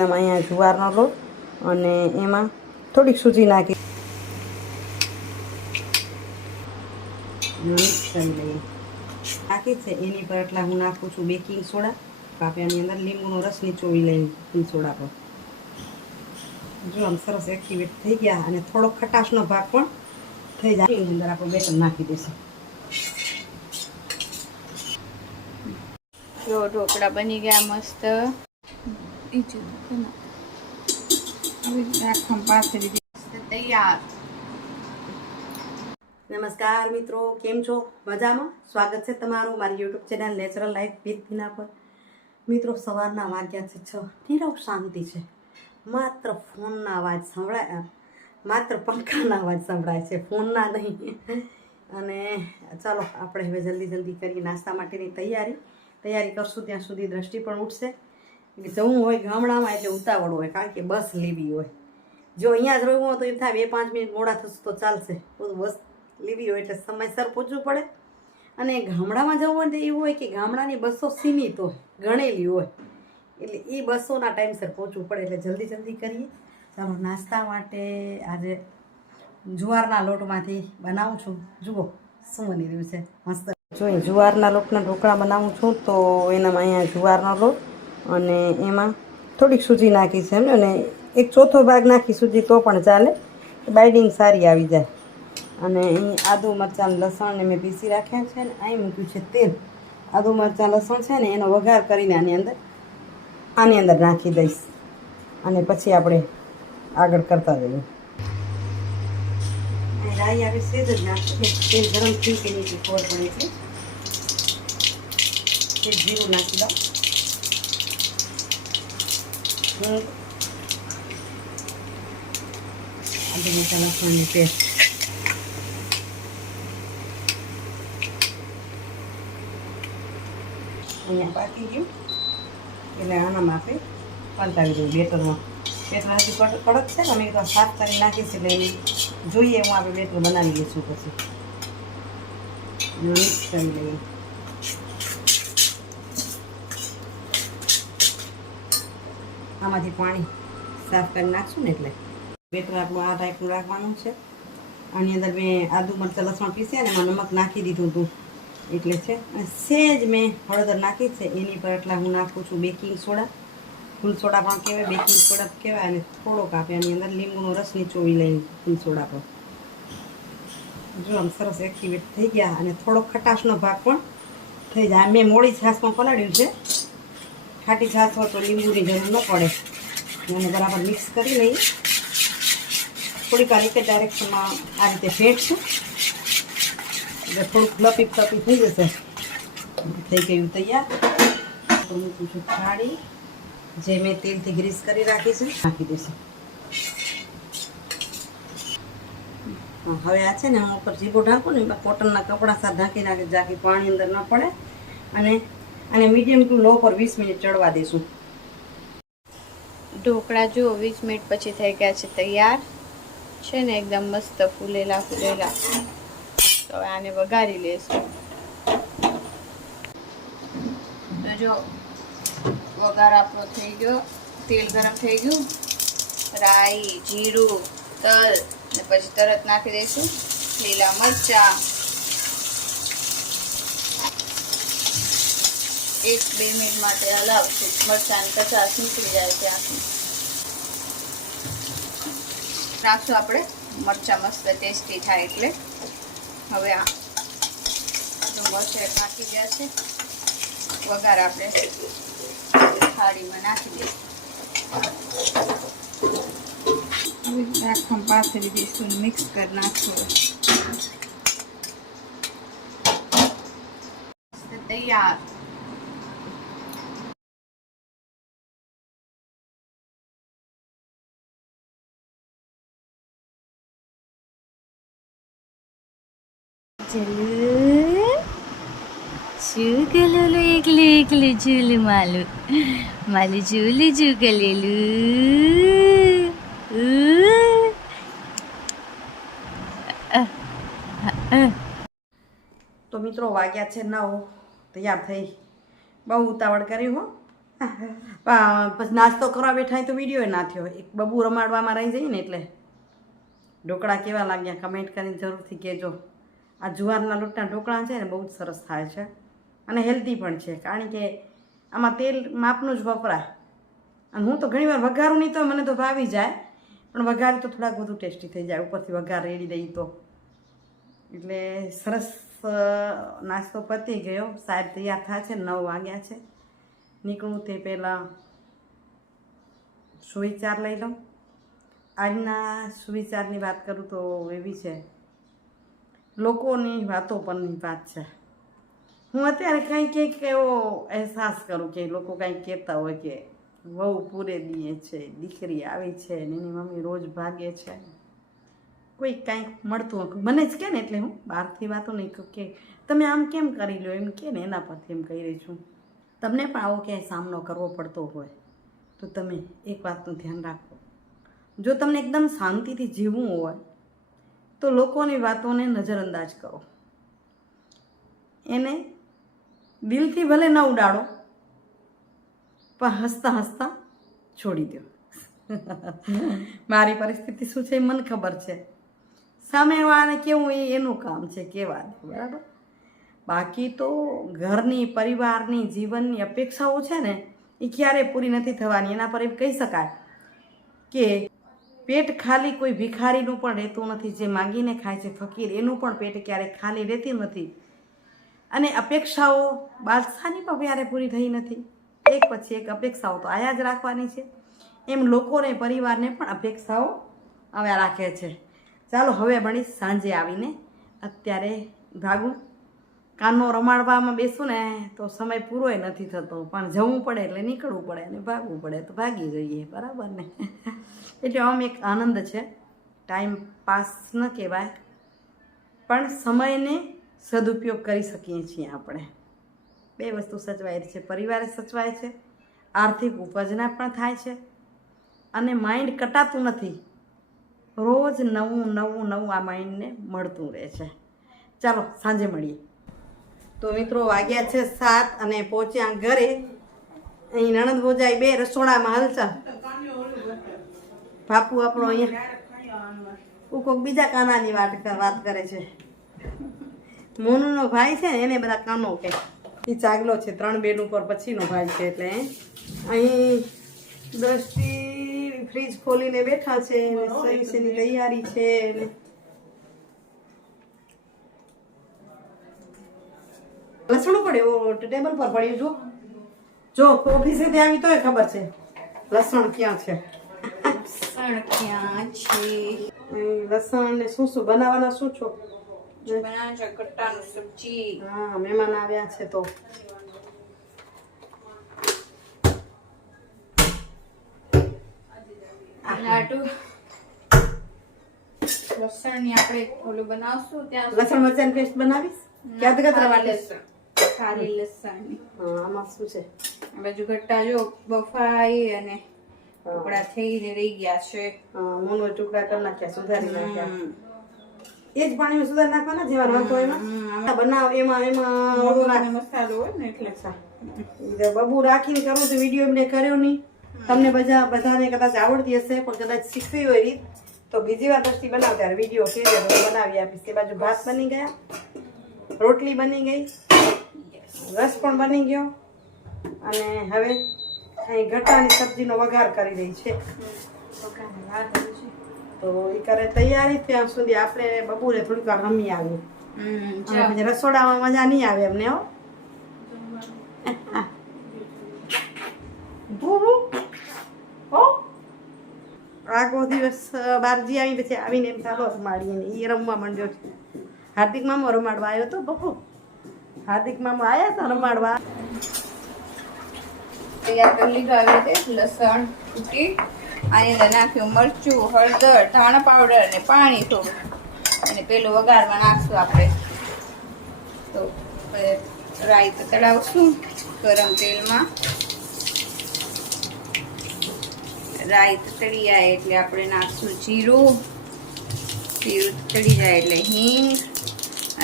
એનામાં અહીંયા જુવારનો લોટ અને એમાં થોડીક સૂજી નાખી મિક્સ કરી લઈએ. નાખી છે એની પર એટલા હું નાખું છું બેકિંગ સોડા. આપણે આની અંદર લીંબુનો રસ નીચોવી લઈએ બેકિંગ સોડા પર. જો આમ સરસ એક્ટિવેટ થઈ ગયા અને થોડો ખટાશનો ભાગ પણ થઈ જાય. એની અંદર આપણે બેટર નાખી દઈશું. જો ઢોકળા બની ગયા મસ્ત. તૈયાર. નમસ્કાર મિત્રો, કેમ છો? મજામાં? સ્વાગત છે તમારું મારી YouTube channel natural life with Hina પર. મિત્રો, સવારના વાગ્યા છે 6. નીરવ શાંતિ છે. માત્ર ફોનના અવાજ સંભળાય, માત્ર પંખાના અવાજ સંભળાય છે, ફોનના નહીં. અને ચાલો આપણે હવે જલ્દી કરી નાસ્તા માટેની તૈયારી કરશું. ત્યાં સુધી દ્રષ્ટિ પણ ઉઠશે. જવું હોય ગામડામાં એટલે ઉતાવળ હોય, કારણ કે બસ લેવી હોય. જો અહીંયા જ રહેવું હોય તો એમ થાય 2-5 મિનિટ મોડા થશે તો ચાલશે. બસ લેવી હોય એટલે સમયસર પહોંચવું પડે. અને ગામડામાં જવું હોય તો એવું હોય કે ગામડાની બસો સીમિત હોય, ગણેલી હોય, એટલે એ બસોના ટાઈમસર પહોંચવું પડે. એટલે જલ્દી કરીએ. ચાલો નાસ્તા માટે આજે જુવારના લોટમાંથી બનાવું છું. જુઓ શું બની રહ્યું છે, મસ્ત. જોઈ જુવારના લોટના ઢોકળા બનાવું છું. તો એનામાં અહીંયા જુવારનો લોટ અને એમાં થોડીક સૂજી નાખી છે અને 1/4 ભાગ નાખી સૂજી તો પણ ચાલે, બાઇડિંગ સારી આવી જાય. અને અહીં આદુ મરચાં લસણને મેં પીસી રાખ્યા છે ને અહીં મૂક્યું છે તેલ. આદુ મરચાં લસણ છે ને એનો વઘાર કરીને આની અંદર નાખી દઈશ અને પછી આપણે આગળ કરતા જઈએ. રાઈ આવી સેજ જ નાખી, તેલ ગરમ થઈ કે નહીં ખબર પડે છે. જીરું નાખી દઉં, આદુ મરચાં લસણની પેસ્ટ. અહીંયા પાકી ગયું એટલે આનામાં આપણે પલટાવી દઈએ બેટરમાં. બેટર હજી કડક છે ને, અમે તો સાફ કરી નાખીશ એટલે એને જોઈએ હું આપણે બેટર બનાવી દઈશું. પછી મિક્સ કરી લઈએ. આમાંથી પાણી સાફ કરી નાખશું ને એટલે બેટર આપણું આ ટાઈપનું રાખવાનું છે. આની અંદર મેં આદુ મરચાં લસણ પીસ્યા ને એમાં નમક નાખી દીધું હતું એટલે છે. અને સેજ મેં હળદર નાખી છે. એની પર એટલા હું નાખું છું બેકિંગ સોડા. ફૂલ સોડા પણ કહેવાય, બેકિંગ સોડા કહેવાય. અને થોડોક આપણે આની અંદર લીંબુનો રસ નીચોવી લઈને ફૂલ સોડા પર. જો આમ સરસ એક્ટિવેટ થઈ ગયા અને થોડોક ખટાશનો ભાગ પણ થઈ જાય. મેં મોળી છાશમાં પલાળ્યું છે. ખાટી છાશ હોય તો લીંબુની જરૂર ન પડે. અને બરાબર મિક્સ કરી લઈએ. થોડીક આ રીતે ડાયરેક્શનમાં આ રીતે ફેંટશું એટલે થોડુંક ફ્લફી થઈ જશે. થઈ ગયું તૈયાર. મૂકું છું થાળી જે મેં તેલથી ગ્રીસ કરી રાખી છે, નાખી દઈશું. હવે આ છે ને હું ઉપર જીભો ઢાંકું ને કોટનના કપડા સાથે ઢાંકી નાખી, જાકી પાણી અંદર ન પડે. અને મીડિયમ ટુ લો પર 20 મિનિટ ચડવા દઈશું. ઢોકળા જો 20 મિનિટ પછી થઈ ગયા છે તૈયાર છે ને, એકદમ મસ્ત ફૂલેલા. તો હવે આને વઘારી લેશું. તો જો વઘાર આપણો થઈ ગયો, તેલ ગરમ થઈ ગયું, રાઈ, જીરું, તલ ને પછી તરત નાખી દઈશું લીલા મરચાં. 1-2 મિનિટ માટે હલાવશું, મરચાંની કચાશ નીકળી જાય ત્યાં સુધી નાખશું આપણે મરચાં. મસ્ત ટેસ્ટી થાય એટલે. હવે આ મરચાં પાકી ગયા છે, વઘાર આપણે થાળીમાં નાખી દઈશું. આખમ પાથરી દઈશું, મિક્સ કરી નાખશું. તૈયાર. చూగలలు ఏకలు ఏకలు చూలు మాలు మాలు చూలు చూగలేలు. તો મિત્રો વાગ્યા છે 9. તૈયાર થઈ. બહુ ઉતાવળ કરી હો. પછી નાસ્તો કરવા બેઠા તો વિડીયો ના થયો. એક બબુ રમાડવામાં રહી જઈએ ને એટલે. ઢોકળા કેવા લાગ્યા કમેન્ટ કરીને જરૂરથી કહેજો. આ જુવારના લોટના ઢોકળા છે ને બહુ જ સરસ થાય છે અને હેલ્ધી પણ છે, કારણ કે આમાં તેલ માપનું જ વપરાય. અને હું તો ઘણીવાર વઘારું નહીં તો મને તો ભાવી જાય, પણ વઘારી તો થોડાક વધુ ટેસ્ટી થઈ જાય, ઉપરથી વઘાર રેડી દઈ તો. એટલે સરસ નાસ્તો પતી ગયો. સાહેબ તૈયાર થાય છે, 9 વાગ્યા છે. નીકળું તે પહેલાં સુવિચાર લઈ લઉં. આજના સુવિચારની વાત કરું તો એવી છે, લોકોની વાતો પરની વાત છે. હું અત્યારે કંઈક એવો અહેસાસ કરું કે લોકો કંઈક કહેતા હોય કે વહુ પૂરે દીએ છે, દીકરી આવી છે ને એની મમ્મી રોજ ભાગે છે, કોઈ કાંઈક મળતું હોય મને જ કહે ને, એટલે હું બહારથી વાતો નહીં કહું કે તમે આમ કેમ કરી લો, એમ કહે ને એના પરથી એમ કહી રહી છું. તમને પણ આવો ક્યાંય સામનો કરવો પડતો હોય તો તમે એક વાતનું ધ્યાન રાખો, જો તમને એકદમ શાંતિથી જીવવું હોય તો લોકોની વાતોને નજરઅંદાજ કરો. એને દિલથી ભલે ન ઉડાડો, પણ હસતા હસતા છોડી દો. મારી પરિસ્થિતિ શું છે એ મને ખબર છે. સામેવાળાને કેવું એ એનું કામ છે કહેવા દે, બરાબર. બાકી તો ઘરની, પરિવારની, જીવનની અપેક્ષાઓ છે ને એ ક્યારેય પૂરી નથી થવાની. એના પર એમ કહી શકાય કે પેટ ખાલી કોઈ ભિખારીનું પણ રહેતું નથી. જે માંગીને ખાય છે ફકીર, એનું પણ પેટ ક્યારેય ખાલી રહેતી નથી. અને અપેક્ષાઓ બાદશાહની પણ ક્યારે પૂરી થઈ નથી. એક પછી એક અપેક્ષાઓ તો આયા જ રાખવાની છે. એમ લોકોને, પરિવારને પણ અપેક્ષાઓ આવ્યા રાખે છે. ચાલો હવે મળી સાંજે આવીને. અત્યારે ભાગું, કાનો રમાડવામાં બેસું ને તો સમય પૂરોય નથી થતો, પણ જવું પડે એટલે નીકળવું પડે અને ભાગવું પડે તો ભાગી જઈએ, બરાબર ને. એટલે આમ એક આનંદ છે. ટાઈમ પાસ ન કહેવાય, પણ સમયને સદુપયોગ કરી શકીએ છીએ આપણે. 2 વસ્તુ સચવાય છે, પરિવારે સચવાય છે, આર્થિક ઉપજના પણ થાય છે, અને માઇન્ડ કટાતું નથી. રોજ નવું આ માઇન્ડને મળતું રહે છે. ચાલો સાંજે મળીએ. તો મિત્રો વાગ્યા છે 7 અને પહોંચ્યા ઘરે. અહીં નણંદ ભોજાઈ 2 રસોડામાં હલચલ. બાપુ આપણો અહીંયા કોઈક બીજા કાનાની વાત કરે છે. મોનુનો ભાઈ છે ને એને બધા કાનો કે એ ચાગલો છે. 3 બેડ ઉપર પછીનો ભાઈ છે. એટલે અહીં દ્રષ્ટિ ફ્રીજ ખોલીને બેઠા છે, સર્વિસની તૈયારી છે. લસણ પડે ટેબલ પર પડ્યું. જો ઓફિસેથી આવી તોય ખબર છે લસણ ક્યાં છે. લસણ ને શું બનાવવાના શું છો? બનાવવાનું છે કટ્ટાનું સબ્જી. હા, મહેમાન આવ્યા છે તો લસણની આપણે ઓલું બનાવશું ત્યાં લસણ મરચાંની પેસ્ટ બનાવીશ. ક્યાં કતરા લસણ, ખાલી લસણની. હા, આમાં શું છે? આ બાજુ ગટ્ટા જો બફાઈ અને ટુકડા થઈને રહી ગયા છે. મોનો ટુકડા કરી નાખ્યા, સુધારી નાખ્યા. એ જ પાણીમાં સુધારી નાખવાના જેવા નહોતો એમાં બનાવ. એમાં મસાલો હોય ને એટલે બબુ રાખીને કરું તો વિડીયો એમને કર્યો નહીં. તમને બધાને કદાચ આવડતી હશે, પણ કદાચ શીખવી હોય રીત તો બીજી વાર દ્રષ્ટિ બનાવ ત્યારે વિડીયો કહેજો તો બનાવી આપીશ. તે બાજુ ભાત બની ગયા, રોટલી બની ગઈ, રસ પણ બની ગયો, અને હવે અહીં ગટ્ટાની સબ્જીનો વઘાર કરી રહી છે. તો એ કરે તૈયારી. ત્યાં સુધી આપણે બપોરે થોડીક વાર રમી આવીએ. રસોડામાં મજા નહીં આવે એમને. આગો દિવસ બારજી આવી પછી આવીને એમ ચાલો રમાડીએ. એ રમવા માંડ્યો છે. હાર્દિક મામો રમાડવા આવ્યો તો બપુ. હાર્દિક મામો આવ્યા હતા રમાડવા. તૈયાર કરી લીધું આવી રીતે લસણ કૂટી, આની અંદર નાખ્યું મરચું, હળદર, ધાણા પાવડર અને પાણી થોડું, અને પેલું વઘારમાં નાખશું આપણે. તો રાઈ તળાવશું ગરમ તેલમાં. રાઈ તળી જાય એટલે આપણે નાખશું જીરું. જીરું તળી જાય એટલે હિંગ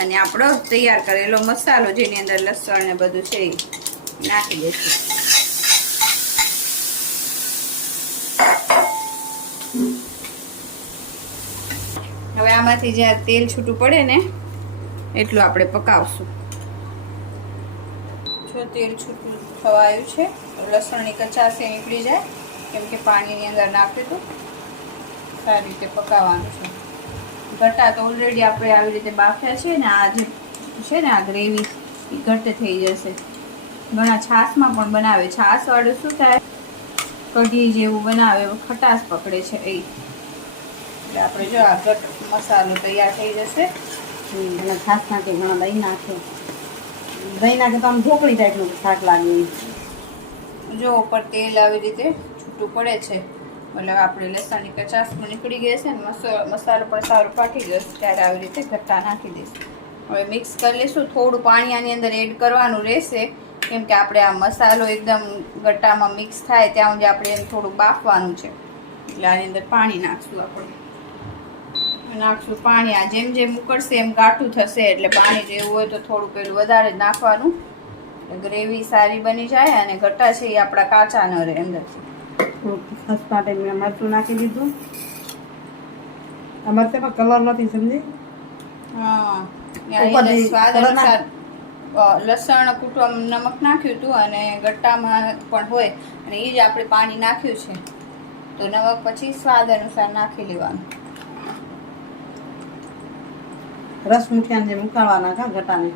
અને આપણો તૈયાર કરેલો મસાલો જેની અંદર લસણ ને બધું છે નાખી દઈશું. આમાંથી જ્યાં તેલ છૂટું પડે ને એટલું આપણે પકાવશું. જો તેલ છૂટું થવા આવ્યું છે, લસણની કચાશ નીકળી જાય, કેમ કે પાણીની અંદર નાખ્યું હતું. સારી રીતે પકાવવાનું છે. ગટ્ટા તો ઓલરેડી આપણે આવી રીતે બાફ્યા છે ને, આ જે છે ને આ ગ્રેવી એ ઘટ્ટ થઈ જશે. ઘણા છાશમાં પણ બનાવે. છાશવાળું શું થાય, કઢી જેવું બનાવે, ખટાશ પકડે છે એ. એટલે આપણે જો આ ઘટ્ટ મસાલો તૈયાર થઈ જશે. ઘણા છાશ નાખે, ઘણા દહીં નાખે. દહીં નાખે તો આમ ઢોકળી ટાઈપનું શાક લાગે. જો ઉપર તેલ આવી રીતે છૂટું પડે છે, મતલબ આપણે લસણની કચાશ પણ નીકળી ગઈ છે ને મસાલો પણ સારો પાકી જશે. ત્યારે આવી રીતે ગટ્ટા નાખી દઈશું. હવે મિક્સ કરી લઈશું. થોડું પાણી આની અંદર એડ કરવાનું રહેશે, કેમ કે આપણે આ મસાલો એકદમ ગટ્ટામાં મિક્સ થાય ત્યાં સુધી આપણે એને થોડું બાફવાનું છે. એટલે આની અંદર પાણી નાખશું. પાણી. આ જેમ જેમ ઉકળશે એમ ગાઢું થશે, એટલે પાણી જેવું હોય તો થોડું પેલું વધારે જ નાખવાનું. ગ્રેવી સારી બની જાય અને ગટ્ટા છે એ આપણા કાચા ન રહે અંદરથી. ખાસ માટે મેં મરચું નાખી દીધું. આ મરચામાં કલર નથી, સમજી? હા, ઉપરથી સ્વાદ કલર અનુસાર લસણ કૂટવા નમક નાખ્યું હતું અને ગટ્ટામાં પણ હોય, અને એ જ આપણે પાણી નાખ્યું છે. તો નમક પછી સ્વાદ અનુસાર નાખી લેવાનું. રસ મુઠિયાને જેમ ઉકાળવાના કા ગટાને.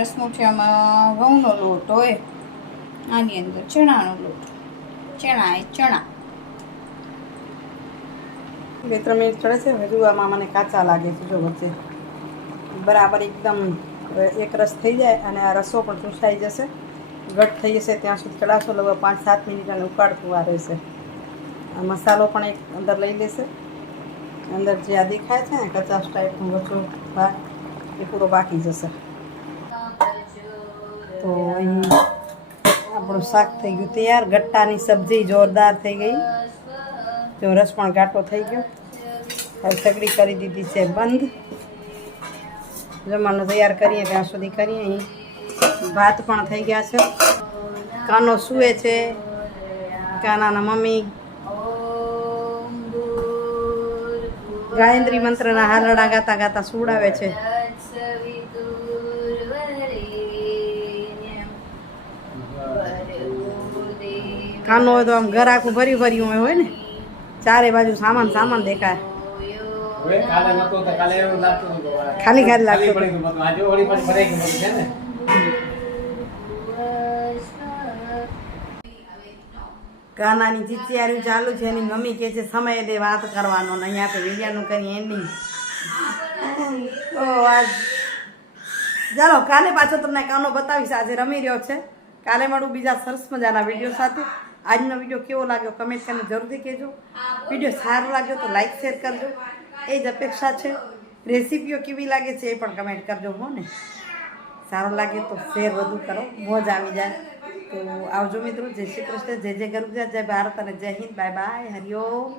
રસમુઠિયામાં ઘઉંનો લોટ હોય, આની અંદર ચણાનો લોટ. ચણા 2-3 મિનિટ ચડે છે. હજુ આમાં મને કાચા લાગે છે. જો વચ્ચે બરાબર એકદમ એક રસ થઈ જાય અને આ રસો પણ ચૂસાઈ જશે, ઘટ થઈ જશે ત્યાં સુધી ચડાશો. લગભગ 5-7 મિનિટ અને ઉકાળતું આ રહેશે. આ મસાલો પણ એક અંદર લઈ લેશે. અંદર જે આ દેખાય છે ને કચાશ ટાઈપનું વચ્ચો ભાગ, એ પૂરો બાકી જશે. તો અહીં આપણું શાક થઈ ગયું તૈયાર. ગટ્ટાની સબ્જી જોરદાર થઈ ગઈ. જો રસ પણ ઘાટો થઈ ગયો. હવે સગડી કરી દીધી છે બંધ. જમવાનું તૈયાર કરીએ ત્યાં સુધી કરીએ. અહીં ભાત પણ થઈ ગયા છે. કાનો સૂવે છે. કાનાના મમ્મી ગાયત્રી મંત્રના હાલરડા ગાતા ગાતા સુવડાવે છે. કાનો હોય તો આમ ઘર આખું ભર્યું હોય ને, ચારે બાજુ સામાન દેખાય. ખાલી લાગતું. ગાનાની ચીચિયારી ચાલુ છે. એની મમ્મી કહે છે સમય દે વાત કરવાનો ને અહીંયા તો વિડિયાનું કરી એન્ડિંગ. તો આજ ચાલો કાલે પાછો તમને કાનો બતાવીશ. આજે રમી રહ્યો છે. કાલે મળું બીજા સરસ મજાના વિડીયો સાથે. આજનો વિડીયો કેવો લાગ્યો કમેન્ટ કરીને જરૂરથી કહેજો. વિડીયો સારો લાગ્યો તો લાઈક શેર કરજો, એ જ અપેક્ષા છે. રેસીપીઓ કેવી લાગે છે એ પણ કમેન્ટ કરજો. હો ને, સારો લાગે તો શેર વધુ કરો, મોજ આવી જાય. તો આવજો મિત્રો. જય શ્રી કૃષ્ણ, જય જય ગરુ ગુજરાત, જય ભારત અને જય હિન્દ. Bye bye, Hariom.